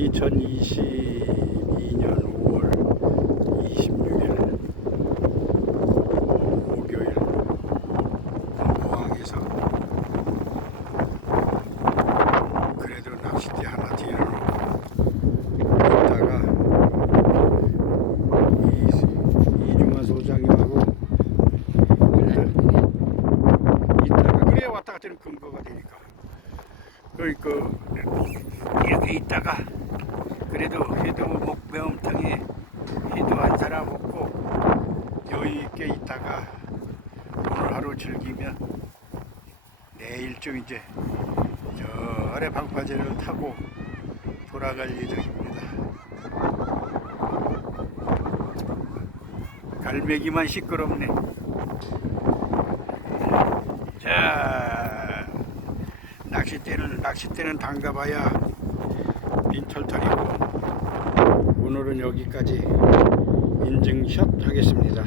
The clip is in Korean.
2022년 5월 26일 목요일 공항에서 그래도 낚싯대 하나 뒤로 있다가 이, 이중환 소장님하고 이따가 그래 왔다 갔다 하는 근거가 되니까. 그러니까 이렇게 있다가 그래도 회도 목매움탕에 회도 한 사람 먹고 여유 있게 있다가 오늘 하루 즐기면 내일쯤 이제 저 아래 방파제를 타고 돌아갈 예정입니다. 갈매기만 시끄럽네. 자, 낚싯대는 낚싯대는 담가봐야 빈털털이고 오늘은 여기까지 인증샷 하겠습니다.